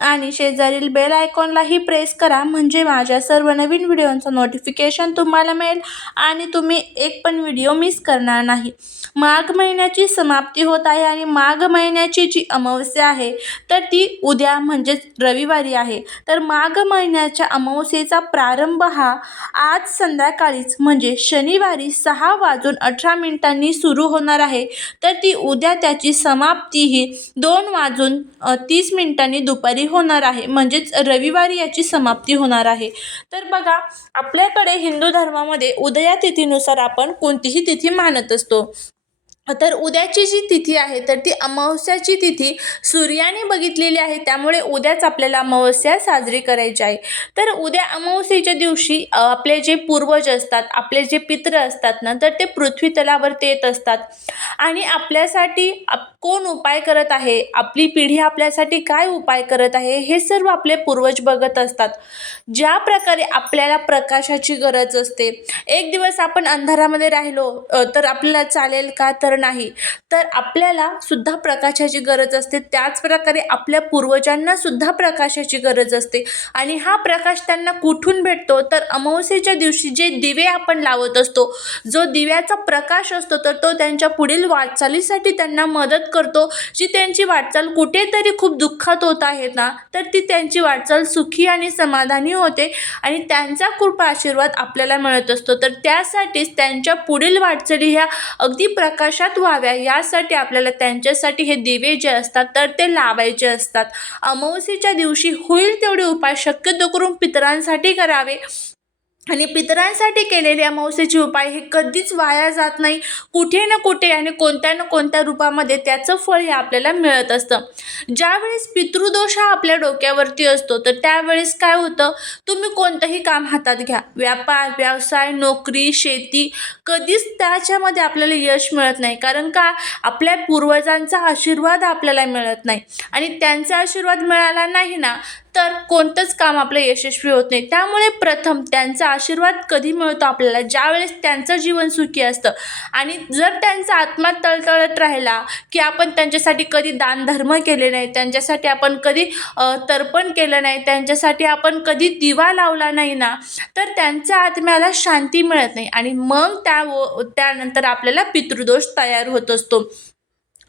आणि शेजारील bell आयकॉनलाही press करा. म्हणजे माझ्या सर्व नवीन व्हिडिओंचं नोटिफिकेशन तुम्हाला मिळेल आणि तुम्ही एक पण व्हिडिओ मिस करणार नाही. माघ महिन्याची समाप्ती होत आहे आणि माघ महिन्याची जी अमावस्या आहे तर ती उद्या म्हणजेच रविवारी आहे. तर माघ महिन्याच्या अमावस्येचा प्रारंभ हा आज संध्याकाळीच म्हणजे शनिवारी सहा वाजून अठरा मिनिटांनी सुरू होणार आहे. तर ती उद्या त्याची समाप्ती ही दोन वाजून तीस मिनिटांनी दुपारी होणार आहे. म्हणजेच रविवारी याची समाप्ती होणार आहे. तर बघा आपल्याकडे हिंदू धर्मामध्ये उदया तिथीनुसार आपण कोणतीही तिथी मानत असतो. तर उद्याची जी तिथी आहे तर ती अमावस्याची तिथी सूर्याने बघितलेली आहे. त्यामुळे उद्याच आपल्याला अमावस्या साजरी करायची आहे. तर उद्या अमावस्येच्या दिवशी आपले जे पूर्वज असतात आपले जे पित्र असतात ना तर ते पृथ्वी तलावरती येत असतात. आणि आपल्यासाठी आप कोण उपाय करत आहे? आपली पिढी आपल्यासाठी काय उपाय करत आहे? हे सर्व आपले पूर्वज बघत असतात. ज्या प्रकारे आपल्याला प्रकाशाची गरज असते. एक दिवस आपण अंधारामध्ये राहिलो तर आपल्याला चालेल का? तर नाही. तर आपल्याला सुद्धा प्रकाशाची गरज असते. त्याचप्रकारे आपल्या पूर्वजांना सुद्धा प्रकाशाची गरज असते. आणि हा प्रकाश त्यांना कुठून भेटतो? तर अमावस्येच्या दिवशी जे दिवे आपण लावत असतो जो दिव्याचा प्रकाश असतो तर तो त्यांच्या पुढील वाटचालीसाठी त्यांना मदत करतो. जी त्यांची वाटचाल कुठेतरी खूप दुःखात होत आहे ना तर ती त्यांची वाटचाल सुखी आणि समाधानी होते आणि त्यांचा कृपा आशीर्वाद आपल्याला मिळत असतो. तर त्यासाठीच त्यांच्या पुढील वाटचाली ह्या अगदी प्रकाशात व्हाव्या यासाठी आपल्याला त्यांच्यासाठी हे दिवे जे असतात तर ते लावायचे असतात. अमावस्येच्या दिवशी होईल तेवढे उपाय शक्यतो करून पितरांसाठी करावे. आणि पितरांसाठी केलेले अमावस्येचे उपाय हे कधीच वाया जात नाही. कुठे ना कुठे आणि कोणत्या ना कोणत्या रूपामध्ये त्याचं फळ हे आपल्याला मिळत असतं. ज्यावेळेस पितृदोष हा आपल्या डोक्यावरती असतो तर त्यावेळेस काय होतं? तुम्ही कोणतंही काम हातात घ्या. व्यापार व्यवसाय नोकरी शेती कधीच त्याच्यामध्ये आपल्याला यश मिळत नाही. कारण का? आपल्या पूर्वजांचा आशीर्वाद आपल्याला मिळत नाही. आणि त्यांचा आशीर्वाद मिळाला नाही ना तर कोणतंच काम आपलं यशस्वी होत नाही. त्यामुळे प्रथम त्यांचा आशीर्वाद कधी मिळतो आपल्याला? ज्यावेळेस त्यांचं जीवन सुखी असतं. आणि जर त्यांचा आत्मा तळतळत राहिला की आपण त्यांच्यासाठी कधी दानधर्म केले नाही त्यांच्यासाठी आपण कधी तर्पण केलं नाही त्यांच्यासाठी आपण कधी दिवा लावला नाही ना तर त्यांच्या आत्म्याला शांती मिळत नाही. आणि मग त्या व त्यानंतर आपल्याला पितृदोष तयार होत असतो.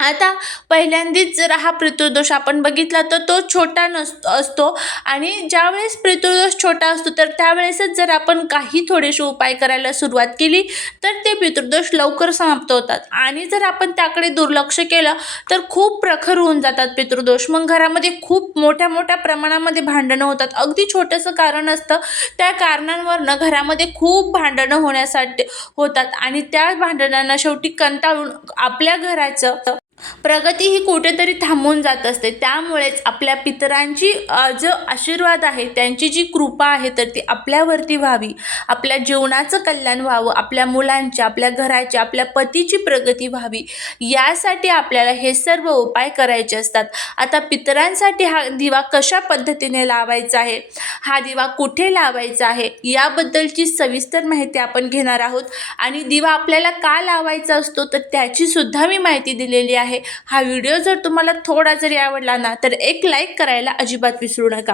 आता पहिल्यांदाच जर हा पितृदोष आपण बघितला तर तो छोटा नस असतो. आणि ज्यावेळेस पितृदोष छोटा असतो तर त्यावेळेसच जर आपण काही थोडेसे उपाय करायला सुरुवात केली तर ते पितृदोष लवकर समाप्त होतात. आणि जर आपण त्याकडे दुर्लक्ष केलं तर खूप प्रखर होऊन जातात पितृदोष. मग घरामध्ये खूप मोठ्या मोठ्या प्रमाणामध्ये भांडणं होतात. अगदी छोटंसं कारण असतं त्या कारणांवरनं घरामध्ये खूप भांडणं होण्यासाठी होतात. आणि त्या भांडणांना शेवटी कंटाळून आपल्या घराचं प्रगती ही कुठेतरी थांबून जात असते. त्यामुळेच आपल्या पितरांची जो आशीर्वाद आहे त्यांची जी कृपा आहे तर ती आपल्यावरती व्हावी. आपल्या जीवनाचं कल्याण व्हावं आपल्या मुलांची आपल्या घराची आपल्या पतीची प्रगती व्हावी. यासाठी आपल्याला हे सर्व उपाय करायचे असतात. आता पितरांसाठी हा दिवा कशा पद्धतीने लावायचा आहे? हा दिवा कुठे लावायचा आहे? याबद्दलची सविस्तर माहिती आपण घेणार आहोत. आणि दिवा आपल्याला का लावायचा असतो? तर त्याची सुद्धा मी माहिती दिलेली आहे. हा व्हिडिओ जर तुम्हाला थोडा जरी आवडला ना तर एक लाईक करायला अजिबात विसरू नका.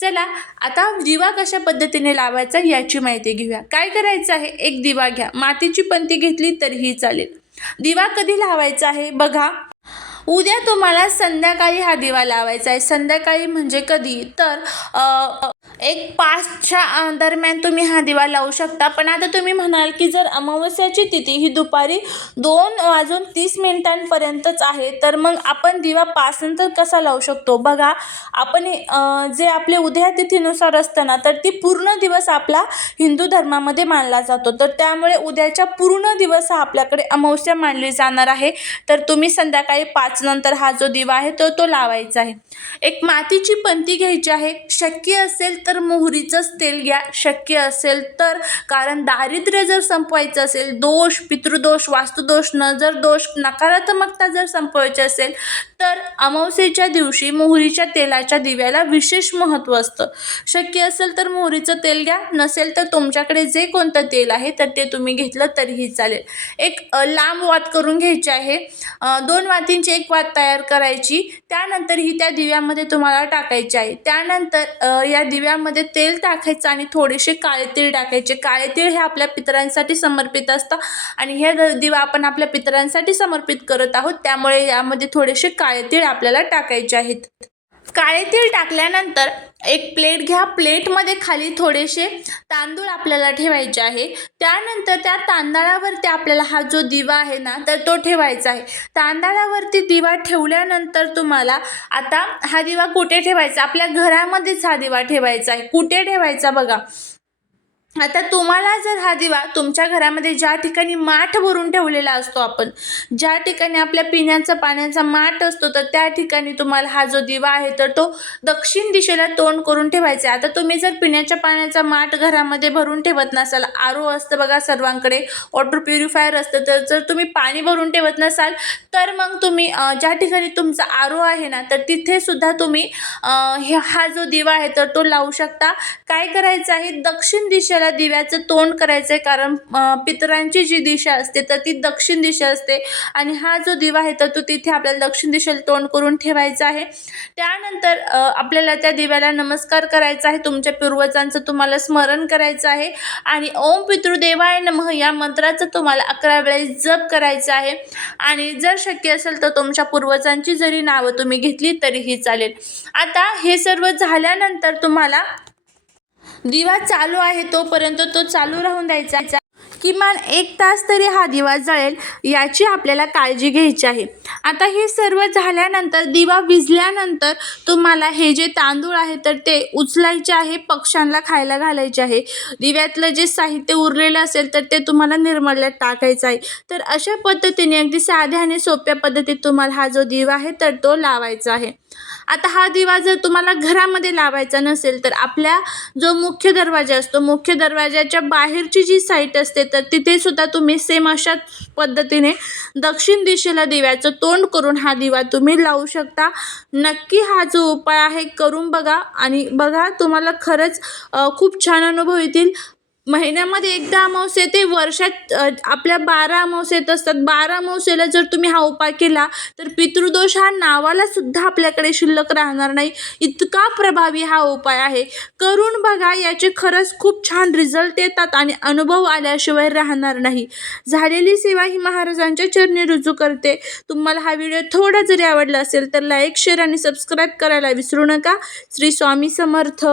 चला आता दिवा कशा पद्धतीने लावायचा याची माहिती घेऊया. काय करायचं आहे? एक दिवा घ्या. मातीची पंती घेतली तरीही चालेल. दिवा कधी लावायचा आहे? बघा. उद्या तुम्हाला संध्याकाळी हा दिवा लावायचा आहे. संध्याकाळी म्हणजे कधी? तर एक पाचच्या दरम्यान तुम्ही हा दिवा लावू शकता. पण आता तुम्ही म्हणाल की जर अमावस्याची तिथी ही दुपारी दोन वाजून तीस मिनिटांपर्यंतच आहे तर मग आपण दिवा पाच नंतर कसा लावू शकतो? बघा आपण जे आपले उद्या तिथीनुसार असतं ना तर ती पूर्ण दिवस आपला हिंदू धर्मामध्ये मानला जातो. तर त्यामुळे उद्याच्या पूर्ण दिवस हा आपल्याकडे अमावस्या मानली जाणार आहे. तर तुम्ही संध्याकाळी पाच नंतर हा जो दिवा आहे तो तो लावायचा आहे. एक मातीची पंती घ्यायची आहे. शक्य असेल तर तर मोहरीचंच तेल घ्या शक्य असेल तर. कारण दारिद्र्य जर संपवायचं असेल दोष पितृदोष वास्तुदोष नजर दोष नकारात्मकता जर संपवायची असेल तर अमावस्येच्या दिवशी मोहरीच्या तेलाच्या दिव्याला विशेष महत्त्व असतं. शक्य असेल तर मोहरीचं तेल घ्या नसेल तर तुमच्याकडे जे कोणतं तेल आहे तर ते तुम्ही घेतलं तरीही चालेल. एक लांब वात करून घ्यायची आहे. दोन वातींची एक वात तयार करायची त्यानंतर ही त्या दिव्यामध्ये तुम्हाला टाकायची आहे. त्यानंतर या दिव्या दिव्यामध्ये तेल टाकायचं आणि थोडेसे काळे तीळ टाकायचे. काळे तीळ हे आपल्या पितरांसाठी समर्पित असतं आणि हे दिवा आपण आपल्या पितरांसाठी समर्पित करत आहोत. त्यामुळे यामध्ये थोडेसे काळे तीळ आपल्याला टाकायचे आहेत. काळे तीळ टाकल्यानंतर एक प्लेट घ्या. प्लेटमध्ये खाली थोडेसे तांदूळ आपल्याला ठेवायचे आहे. त्यानंतर त्या तांदळावरती आपल्याला हा जो दिवा आहे ना तर तो ठेवायचा आहे. तांदळावरती दिवा ठेवल्यानंतर तुम्हाला आता हा दिवा कुठे ठेवायचा? आपल्या घरामध्येच हा दिवा ठेवायचा आहे. कुठे ठेवायचा बघा. आता तुम्हाला जर हा दिवा तुमच्या घरामध्ये ज्या ठिकाणी माठ भरून ठेवलेला असतो आपण ज्या ठिकाणी आपल्या पिण्याचा पाण्याचा माठ असतो तर त्या ठिकाणी तुम्हाला हा जो दिवा आहे तर तो दक्षिण दिशेला तोंड करून ठेवायचा आहे. आता तुम्ही जर पिण्याच्या पाण्याचा माठ घरामध्ये भरून ठेवत नसाल आरो असतं बघा सर्वांकडे वॉटर प्युरिफायर असतं तर जर तुम्ही पाणी भरून ठेवत नसाल तर मग तुम्ही ज्या ठिकाणी तुमचा आरो आहे ना तर तिथे सुद्धा तुम्ही हे हा जो दिवा आहे तर तो लावू शकता. काय करायचं आहे? दक्षिण दिशेला दिव्याचं तोंड करायचं आहे कारण पितरांची जी दिशा असते तर ती दक्षिण दिशा असते. आणि हा जो दिवा आहे तर तो तिथे आपल्याला दक्षिण दिशेला तोंड करून ठेवायचा आहे. त्यानंतर आपल्याला त्या दिव्याला नमस्कार करायचा आहे. तुमच्या पूर्वजांचं तुम्हाला स्मरण करायचं आहे. आणि ओम पितृदेवाय नमः या मंत्राचं तुम्हाला अकरा वेळेस जप करायचं आहे. आणि जर शक्य असेल तर तुमच्या पूर्वजांची जरी नावं तुम्ही घेतली तरीही चालेल. आता हे सर्व झाल्यानंतर तुम्हाला दिवा चालू आहे तोपर्यंत तो चालू राहून द्यायचा. किमान एक तास तरी हा दिवा जळेल याची आपल्याला काळजी घ्यायची आहे. आता हे सर्व झाल्यानंतर दिवा विजल्यानंतर तुम्हाला हे जे तांदूळ आहे तर ते उचलायचे आहे पक्ष्यांना खायला घालायचे आहे. दिव्यातलं जे साहित्य उरलेलं असेल तर ते तुम्हाला निर्मल्यात टाकायचं आहे. तर अशा पद्धतीने अगदी साध्या आणि सोप्या पद्धतीत तुम्हाला हा जो दिवा आहे तर तो लावायचा आहे. आता हा दिवा जर तुम्हाला घरामध्ये लावायचा नसेल तर आपल्या जो मुख्य दरवाजा असतो मुख्य दरवाजाच्या बाहेरची जी साईट असते तर तिथे सुद्धा तुम्ही सेम अशाच पद्धतीने दक्षिण दिशेला दिव्याचं तोंड करून हा दिवा तुम्ही लावू शकता. नक्की हा जो उपाय आहे करून बघा आणि बघा तुम्हाला खरंच खूप छान अनुभव येतील. महिन्यामध्ये एकदा अमावस्या येते वर्षात आपल्या बारा अमावस्या येत असतात. बारा अमावस्येला जर तुम्ही हा उपाय केला तर पितृदोष हा नावाला सुद्धा आपल्याकडे शिल्लक राहणार नाही. इतका प्रभावी हा उपाय आहे. करून बघा याचे खरंच खूप छान रिझल्ट येतात आणि अनुभव आल्याशिवाय राहणार नाही. झालेली सेवा ही महाराजांच्या चरणी रुजू करते. तुम्हाला हा व्हिडिओ थोडा जरी आवडला असेल तर लाईक शेअर आणि सबस्क्राईब करायला विसरू नका. श्री स्वामी समर्थ.